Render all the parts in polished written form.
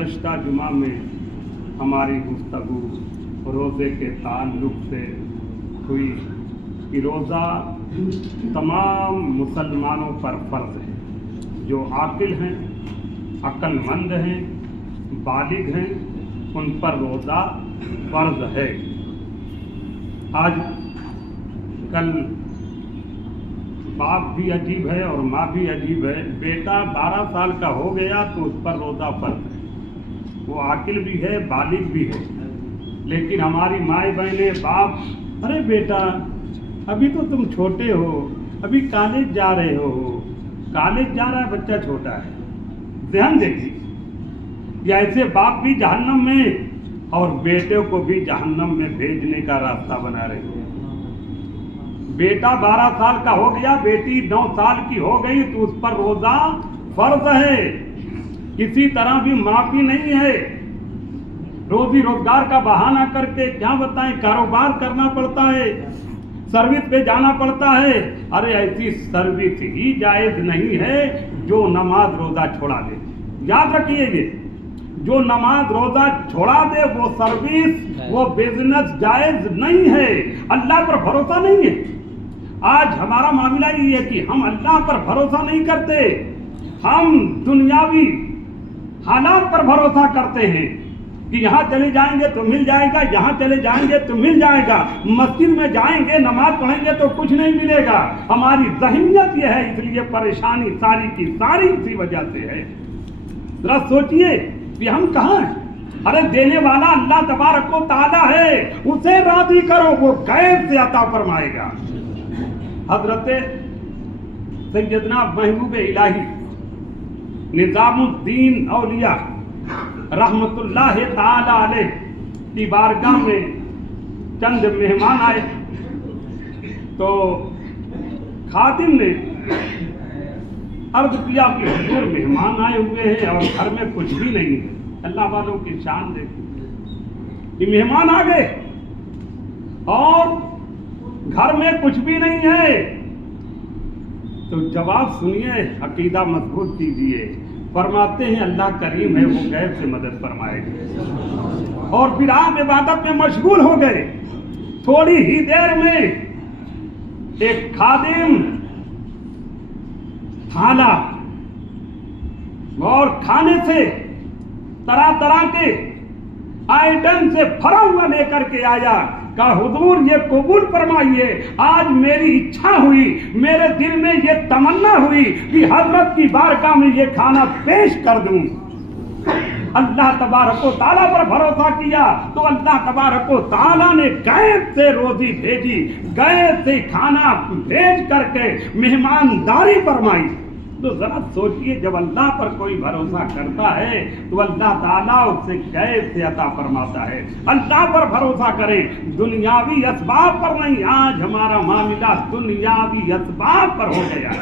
गुज़श्ता जुमा में हमारी गुफ्तगू रोज़े के ताल्लुक़ से हुई कि रोज़ा तमाम मुसलमानों पर फ़र्ज़ है। जो आकिल हैं, अक्लमंद हैं, बालिग हैं, उन पर रोज़ा फ़र्ज़ है। आज कल बाप भी अजीब है और माँ भी अजीब है। बेटा 12 साल का हो गया तो उस पर रोज़ा फ़र्ज़ है। वो आकिल भी है, बालिग भी है, लेकिन हमारी माए बहने बाप, अरे बेटा अभी तो तुम छोटे हो, अभी कॉलेज जा रहे हो, कॉलेज जा रहा है बच्चा, छोटा है, ध्यान देखिए। ऐसे बाप भी जहन्नम में और बेटे को भी जहन्नम में भेजने का रास्ता बना रहे हो। बेटा 12 साल का हो गया, बेटी 9 साल की हो गई तो उस पर रोज़ा फ़र्ज़ है। किसी तरह भी माफ़ी नहीं है। रोजी रोजगार का बहाना करके क्या बताएं, कारोबार करना पड़ता है, सर्विस पे जाना पड़ता है। अरे ऐसी सर्विस ही जायज़ नहीं है जो नमाज रोज़ा छोड़ा दे। याद रखिए, ये जो नमाज रोज़ा छोड़ा दे वो सर्विस, वो बिजनेस जायज़ नहीं है। अल्लाह पर भरोसा नहीं है। आज हमारा मामला ये है कि हम अल्लाह पर भरोसा नहीं करते, हम दुनियावी हालात पर भरोसा करते हैं कि यहाँ चले जाएंगे तो मिल जाएगा, यहाँ चले जाएंगे तो मिल जाएगा, मस्जिद में जाएंगे नमाज पढ़ेंगे तो कुछ नहीं मिलेगा। हमारी ज़हनियत ये है, इसलिए परेशानी सारी की सारी इसी वजह से है। जरा सोचिए कि हम कहाँ हैं। अरे देने वाला अल्लाह तबारक व तआला है, उसे राज़ी करो, वो गैब से अता फरमाएगा। हजरत सैयदना महबूब इलाही निज़ामुद्दीन औलिया रहमतुल्लाह ताला अलैह की बारगाह में चंद मेहमान आए तो खादिम ने अर्ज किया कि हुजूर मेहमान आए हुए हैं और घर में कुछ भी नहीं है। अल्लाह वालों की शान देखी कि मेहमान आ गए और घर में कुछ भी नहीं है। तो जवाब सुनिए, अकीदा मजबूत कीजिए। फरमाते हैं अल्लाह करीम है, वो गैब से मदद फरमाएगा। और फिर आप इबादत में मशगूल हो गए। थोड़ी ही देर में एक खादिम थाला और खाने से तरह तरह के आइटम से भरा हुआ लेकर के आया। कहा हुजूर ये कबूल फरमाइए, आज मेरी इच्छा हुई, मेरे दिल में ये तमन्ना हुई कि हजरत की बारगाह में ये खाना पेश कर दूं। अल्लाह तबारक व तआला पर भरोसा किया तो अल्लाह तबारक व तआला ने गैब से रोजी भेजी, गैब से खाना भेज करके मेहमानदारी फरमाई। तो जरा सोचिए, जब अल्लाह पर कोई भरोसा करता है तो अल्लाह ताला उससे गैब से अता फरमाता है। अल्लाह पर भरोसा करें, दुनियावी असबाब पर नहीं। आज हमारा मामला दुनियावी असबाब पर हो गया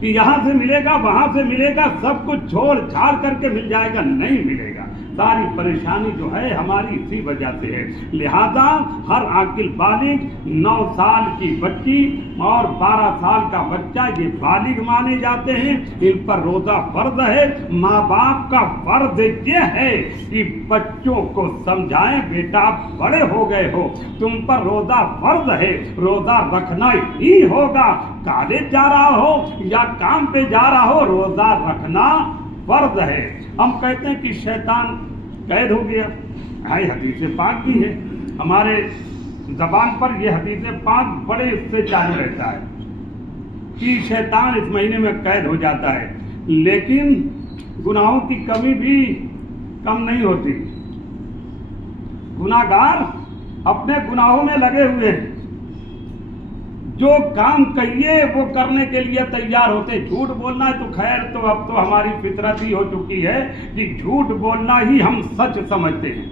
कि यहाँ से मिलेगा, वहां से मिलेगा, सब कुछ छोड़ छाड़ करके मिल जाएगा, नहीं मिलेगा। सारी परेशानी जो है हमारी इसी वजह से है। लिहाजा हर आकिल बालिग, 9 साल की बच्ची और 12 साल का बच्चा ये बालिग माने जाते हैं, इन पर रोजा फर्ज है। माँ बाप का फर्ज ये है कि बच्चों को समझाएं, बेटा बड़े हो गए हो, तुम पर रोजा फर्ज है, रोजा रखना ही होगा। कॉलेज जा रहा हो या काम पे जा रहा हो, रोजा रखना फर्ज है। हम कहते हैं कि शैतान कैद हो गया, हाय हदीस पाक भी है, हमारे जबान पर यह हदीस पाक बड़े इससे चालू रहता है कि शैतान इस महीने में कैद हो जाता है। लेकिन गुनाहों की कमी भी कम नहीं होती। गुनाहगार अपने गुनाहों में लगे हुए हैं, जो काम कहिए वो करने के लिए तैयार होते। झूठ बोलना है तो खैर, तो अब तो हमारी फितरत ही हो चुकी है कि झूठ बोलना ही हम सच समझते हैं।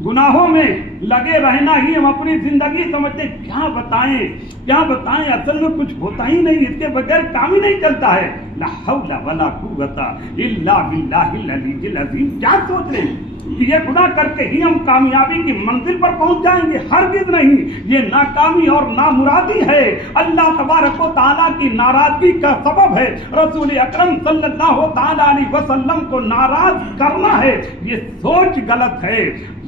गुनाहों में लगे रहना ही हम अपनी जिंदगी समझते। क्या बताएं, असल में कुछ होता ही नहीं, इसके बगैर काम ही नहीं चलता है। ला हौला वला कुव्वता इल्ला बिल्लाहिल अलीय्यिल अज़ीम। क्या सोच रहे हैं? ये गुनाह करके ही हम कामयाबी की मंजिल पर पहुंच जाएंगे? हरगिज़ नहीं। ये नाकामी और नामुरादी है, अल्लाह तबारक व तआला की नाराजगी का सबब है। रसूल अकरम सल्लल्लाहु तआला अलैहि वसल्लम को नाराज करना है, ये सोच गलत है।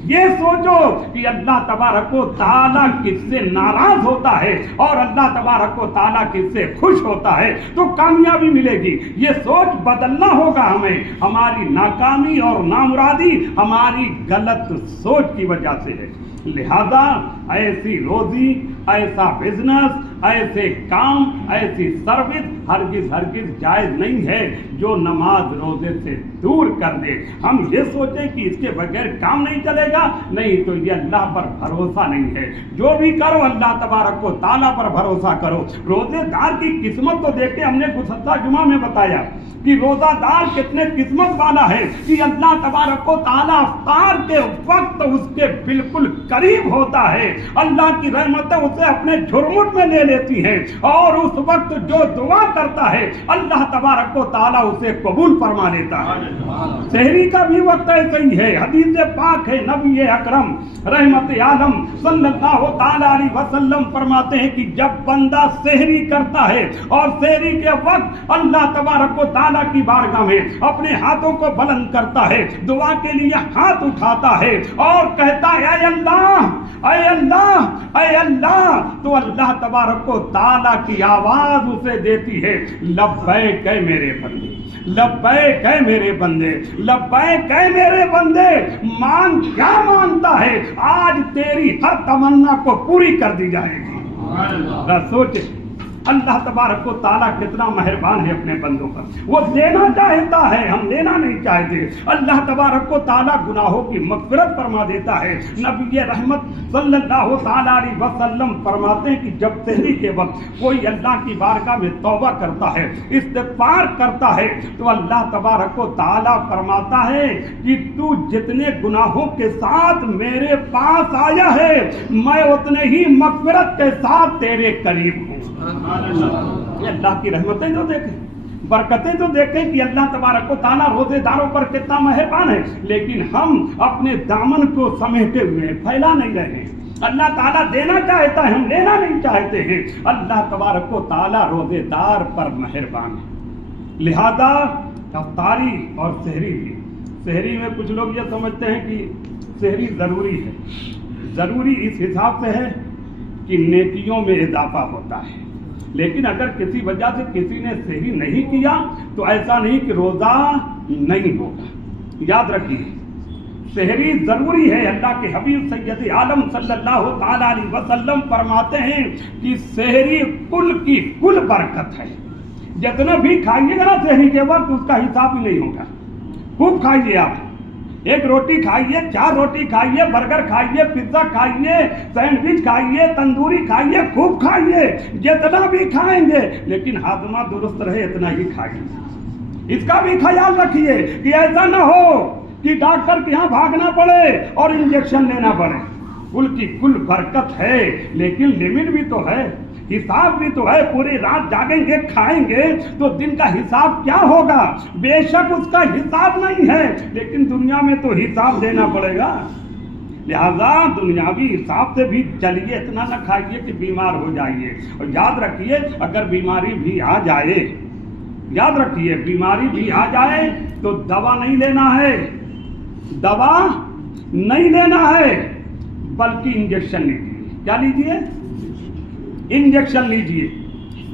ये सोचो कि अल्लाह तबारक व तआला किससे नाराज होता है और अल्लाह तबारक व तआला किससे खुश होता है, तो कामयाबी मिलेगी। ये सोच बदलना होगा हमें। हमारी नाकामी और नामुरादी हमारी गलत सोच की वजह से है। लिहाजा ऐसी रोजी, ऐसा बिजनेस, ऐसे काम, ऐसी सर्विस हरगिज जायज नहीं है जो नमाज रोजे से दूर कर दे। हम ये सोचें कि इसके बगैर काम नहीं चलेगा, नहीं तो ये अल्लाह पर भरोसा नहीं है। जो भी करो अल्लाह तबारक व तआला पर भरोसा करो। रोजेदार की किस्मत तो देखे, हमने गुज़श्ता जुमा में बताया कि रोजादार कितने किस्मत वाला है कि अल्लाह तबारक व तआला इफ्तार के वक्त उसके बिल्कुल करीब होता है। अल्लाह की रहमतें उसे अपने झुरमुट में ले लेती हैं और उस वक्त जो दुआ करता है अल्लाह तबारक व तआला उसे कबूल फरमा लेता है। सहरी का भी वक्त ऐसा ही है। हदीस पाक है, नबी अकरम रहमत आलम सल्लल्लाहु तआला अलैहि वसल्लम फरमाते हैं कि जब बंदा सहरी करता है और सहरी के वक्त अल्लाह तबारक व तआला की बारगाह में अपने हाथों को बुलंद करता है, दुआ के लिए हाथ उठाता है और कहता है ऐ अल्लाह, ऐ अल्लाह, ऐ अल्लाह, तो अल्लाह तबारक व तआला की आवाज उसे देती है लब्बैक ऐ मेरे बंदे, लब्बैक ऐ मेरे बंदे, लब्बैक ऐ मेरे बंदे। मांग क्या मांगता है, आज तेरी हर तमन्ना को पूरी कर दी जाएगी। सोचे अल्लाह तबारक व तआला कितना मेहरबान है अपने बंदों पर। वो देना चाहता है, हम लेना नहीं चाहते। अल्लाह तबारक व तआला गुनाहों की मग़फ़िरत फरमा देता है। नबी रहमत सल्लल्लाहु तआला अलैहि वसल्लम फरमाते हैं कि जब सहरी के वक्त कोई अल्लाह की बारगाह में तौबा करता है, इस्तिग़फ़ार करता है, तो अल्लाह तबारक व तआला फरमाता है कि तू जितने गुनाहों के साथ मेरे पास आया है, मैं उतने ही मग़फ़िरत के साथ तेरे करीब हूँ। ये अल्लाह की रहमतें तो देखें, बरकतें तो देखें कि अल्लाह तबारक व तआला रोजेदारों पर कितना मेहरबान है। लेकिन हम अपने दामन को समेटे हुए फैला नहीं रहे हैं। अल्लाह ताला देना चाहता है, हम लेना नहीं चाहते हैं। अल्लाह तबारक व तआला रोजेदार पर मेहरबान है। लिहाजा इफ्तारी और सहरी भी, सहरी में कुछ लोग ये समझते हैं कि सहरी ज़रूरी है। ज़रूरी इस हिसाब से है कि नेकियों में इजाफा होता है। लेकिन अगर किसी वजह से किसी ने सहरी नहीं किया तो ऐसा नहीं कि रोज़ा नहीं होगा। याद रखिए, सहरी ज़रूरी है। अल्लाह के हबीब सैयद आलम सल्लल्लाहु तआला अलैहि वसल्लम फरमाते हैं कि सहरी कुल की कुल बरकत है। जितना भी खाइएगा ना सहरी के वक्त, उसका हिसाब ही नहीं होगा। खूब खाइए आप, एक रोटी खाइए, 4 रोटी खाइए, बर्गर खाइए, पिज्जा खाइए, सैंडविच खाइए, तंदूरी खाइए, खूब खाइए, जितना भी खाएंगे, लेकिन हाजमा दुरुस्त रहे इतना ही खाइए। इसका भी ख्याल रखिए कि ऐसा ना हो कि डॉक्टर के यहाँ भागना पड़े और इंजेक्शन लेना पड़े। कुल की कुल बरकत है, लेकिन लिमिट भी तो है, हिसाब भी तो है। पूरी रात जागेंगे, खाएंगे तो दिन का हिसाब क्या होगा? बेशक उसका हिसाब नहीं है, लेकिन दुनिया में तो हिसाब देना पड़ेगा। लिहाजा दुनियावी हिसाब से भी चलिए, इतना ना खाइए कि बीमार हो जाइए। और याद रखिए, अगर बीमारी भी आ जाए, याद रखिए बीमारी भी आ जाए तो दवा नहीं लेना है, दवा नहीं लेना है, बल्कि इंजेक्शन लीजिए। क्या लीजिए? इंजेक्शन लीजिए।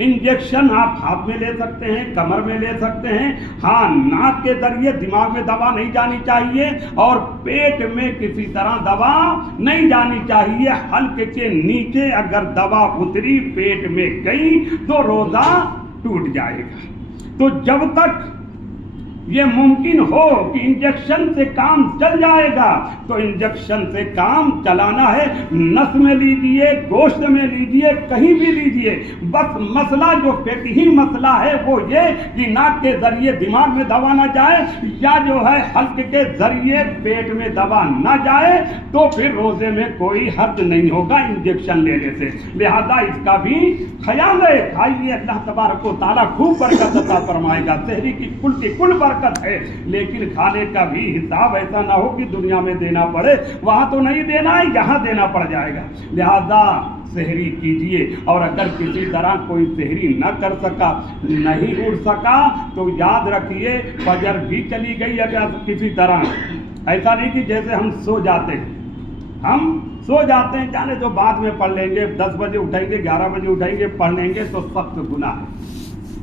इंजेक्शन आप हाथ में ले सकते हैं, कमर में ले सकते हैं। हाँ, नाक के जरिए दिमाग में दवा नहीं जानी चाहिए और पेट में किसी तरह दवा नहीं जानी चाहिए। हल्के के नीचे अगर दवा उतरी, पेट में गई तो रोजा टूट जाएगा। तो जब तक ये मुमकिन हो कि इंजेक्शन से काम चल जाएगा तो इंजेक्शन से काम चलाना है। नस में लीजिए, गोश्त में लीजिए, कहीं भी लीजिए, बस मसला जो फिक़ही मसला है वो ये कि नाक के जरिए दिमाग में दवा ना जाए या जो है हल्के के जरिए पेट में दवा ना जाए, तो फिर रोजे में कोई हर्ज नहीं होगा इंजेक्शन लेने से। लिहाजा इसका भी ख्याल है। खाइए, अल्लाह तबारक व तआला खूब बरकत अता फरमाएगा। सहरी की कुल बरकत ताकत है, लेकिन खाने का भी हिसाब ऐसा ना हो कि दुनिया में देना पड़े, वहाँ तो नहीं देना है, यहाँ देना पड़ जाएगा। लिहाजा सहरी कीजिए, और अगर किसी तरह कोई सहरी न कर सका, नहीं उठ सका, तो याद रखिए फजर भी चली गई अगर किसी तरह। ऐसा नहीं कि जैसे हम सो जाते हैं, जाने तो बाद में पढ़ लेंगे, 10 बजे उठेंगे, 11 बजे उठेंगे, पढ़ लेंगे, तो सख्त गुनाह है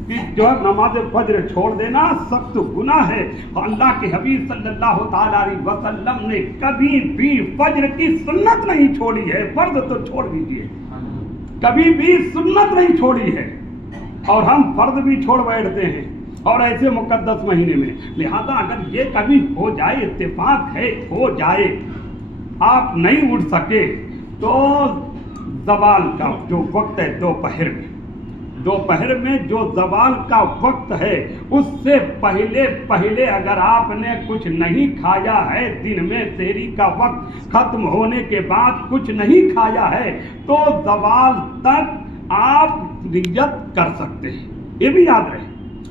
कि जो है नमाज फजर छोड़ देना सख्त गुनाह है। अल्लाह के हबीब सल्लल्लाहु ताला अलैहि वसल्लम ने कभी भी फजर की सुन्नत नहीं छोड़ी है, फर्ज तो छोड़ दीजिए, कभी भी सुन्नत नहीं छोड़ी है, और हम फर्ज भी छोड़ बैठते हैं, और ऐसे मुकद्दस महीने में। लिहाजा अगर ये कभी हो जाए, इत्तेफाक है हो जाए, आप नहीं उठ सके, तो ज़वाल का जो वक्त है दोपहर में जो ज़वाल का वक्त है, उससे पहले अगर आपने कुछ नहीं खाया है, दिन में सहरी का वक्त खत्म होने के बाद कुछ नहीं खाया है, तो ज़वाल तक आप नियत कर सकते हैं। ये भी याद रहे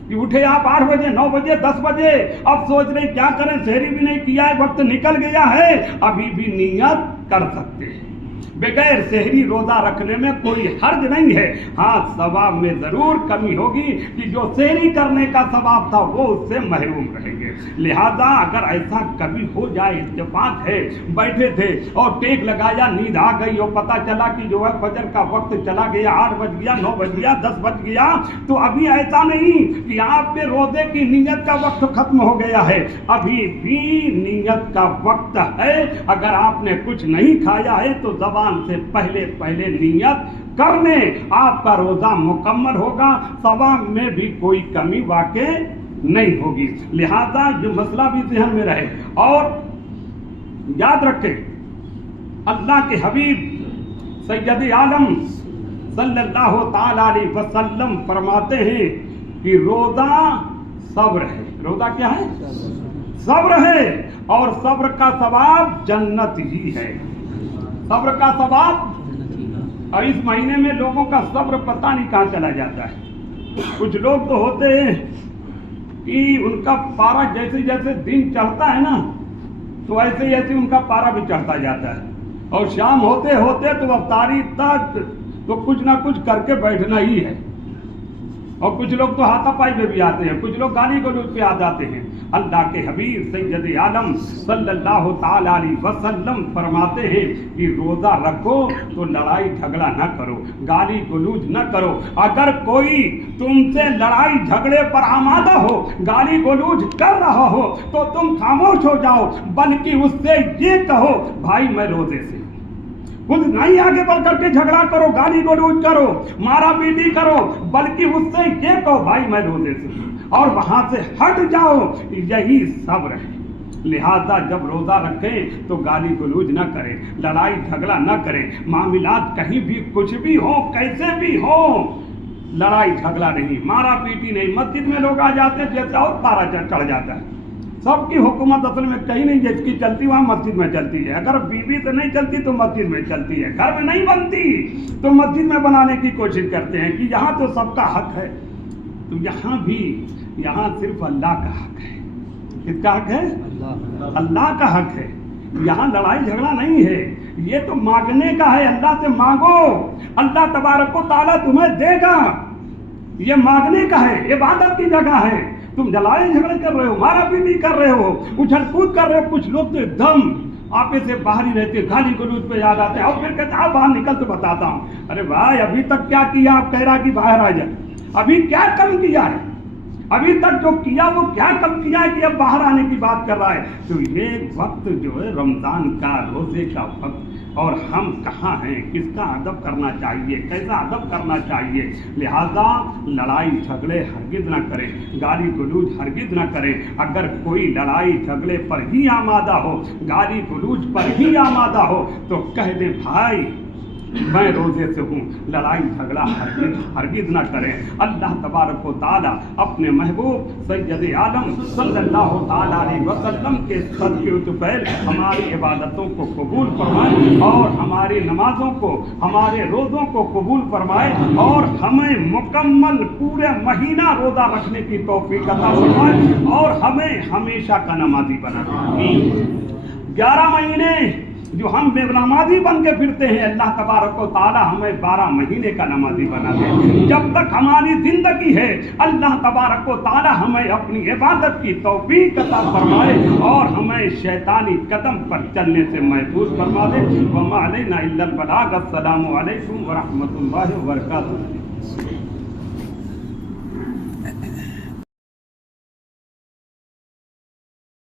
कि उठे आप 8 बजे, 9 बजे, 10 बजे, अब सोच रहे क्या करें, सहरी भी नहीं किया है, वक्त निकल गया है, अभी भी नियत कर सकते हैं। बगैर सहरी रोजा रखने में कोई हर्ज नहीं है। हाँ, सवाब में जरूर कमी होगी कि जो सहरी करने का सवाब था वो उससे महरूम रहेंगे। लिहाजा अगर ऐसा कभी हो जाए, इत्तेफाक है बैठे थे और टेक लगाया, नींद आ गई और पता चला कि जो है फजर का वक्त चला गया, 8 बज गया, 9 बज गया, 10 बज गया, तो अभी ऐसा नहीं कि आपके रोजे की नीयत का वक्त खत्म हो गया है, अभी भी नीयत का वक्त है। अगर आपने कुछ नहीं खाया है तो ज़बान से पहले नियत कर लें, आपका रोजा मुकम्मल होगा, सवाब में भी कोई कमी वाक़ई नहीं होगी। लिहाजा जो मसला भी ज़हन में रहे, और याद रखें अल्लाह के हबीब सैयद आलम सल्लल्लाहु ताला अलैहि वसल्लम फरमाते हैं कि रोजा सब्र है। रोजा क्या है? सब्र है, और सब्र का सवाब जन्नत ही है। सब्र का सवाब, और इस महीने में लोगों का सब्र पता नहीं कहाँ चला जाता है। कुछ लोग तो होते हैं कि उनका पारा जैसे जैसे दिन चढ़ता है ना, तो ऐसे ऐसे उनका पारा भी चढ़ता जाता है, और शाम होते होते तो अफ्तारी तक तो कुछ ना कुछ करके बैठना ही है। और कुछ लोग तो हाथापाई में भी आते हैं, कुछ लोग गाली गलौज पे आ जाते हैं। अल्लाह के हबीब सैयद आलम सल्लल्लाहु ताला अलैहि वसल्लम फरमाते हैं कि रोज़ा रखो तो लड़ाई झगड़ा न करो, गाली गलौज न करो। अगर कोई तुमसे लड़ाई झगड़े पर आमादा हो, गाली गलौज कर रहा हो, तो तुम खामोश हो जाओ, बल्कि उससे ये कहो भाई मैं रोजे से, खुद नहीं आगे बढ़ करके झगड़ा करो, गाली गलौज करो, मारा पीटी करो, बल्कि उससे ये कहो भाई मैं रोजे से, और वहां से हट जाओ। यही सब्र है। लिहाजा जब रोजा रखें तो गाली गलौज न करें, लड़ाई झगड़ा न करें, मामलात कहीं भी कुछ भी हो, कैसे भी हो, लड़ाई झगड़ा नहीं, मारा पीटी नहीं। मस्जिद में लोग आ जाते हैं जैसे और पारा चढ़ जाता है। सबकी हुकूमत असल में कहीं नहीं जिसकी चलती वहाँ मस्जिद में चलती है। अगर बीवी से नहीं चलती तो मस्जिद में चलती है, घर में नहीं बनती तो मस्जिद में बनाने की कोशिश करते हैं कि यहाँ तो सबका हक है। तो यहाँ भी, यहाँ सिर्फ अल्लाह का हक है। किसका हक है? अल्लाह का हक है। यहाँ लड़ाई झगड़ा नहीं है, ये तो मांगने का है। अल्लाह से मांगो, अल्लाह तबारक व तआला तुम्हें देगा। ये मांगने का है, इबादत की जगह है। तुम लड़ाई झगड़े कर रहे हो, मारा पीटी कर रहे हो, उछल कूद कर रहे हो। कुछ लोग तो एकदम आपे से बाहर ही रहते, गाली गलौज पे याद आते हैं, और फिर कहते हैं बाहर निकल तो बताता हूँ। अरे भाई अभी तक क्या किया? आप कह रहा कि बाहर आ जाए, अभी क्या कम किया है? अभी तक जो किया वो क्या कम किया है कि अब बाहर आने की बात कर रहा है? तो ये वक्त जो है रमजान का, रोजे का वक्त, और हम कहाँ हैं? किसका अदब करना चाहिए, कैसा अदब करना चाहिए? लिहाजा लड़ाई झगड़े हरगिज ना करें, गाली गलौज हरगिज ना करें। अगर कोई लड़ाई झगड़े पर ही आमादा हो, गाली गलौज पर ही आमादा हो, तो कह दे भाई मैं रोजे से हूँ, लड़ाई झगड़ा हरगिज ना करें। अल्लाह तबारक व तआला अपने महबूब सैयद आलम सल्लल्लाहु तआला अलैहि वसल्लम के सदके तुफैल हमारी इबादतों को कबूल फरमाए और हमारी नमाजों को, हमारे रोज़ों को कबूल फरमाए और हमें मुकम्मल पूरे महीना रोज़ा रखने की तौफीक अता फरमाए और हमें हमेशा का नमाजी बना दे। 11 महीने जो हम बेनमाजी बन के फिरते हैं, अल्लाह तबारक व तआला हमें 12 महीने का नमाजी बना दे। जब तक हमारी जिंदगी है अल्लाह तबारक व तआला हमें अपनी इबादत की तौफीक अता फरमाए और हमें शैतानी कदम पर चलने से महफूज फरमा दे। वमा अलैना इल्लल बलाग। अस्सलामु अलैकुम व रहमतुल्लाहि व बरकातुहू।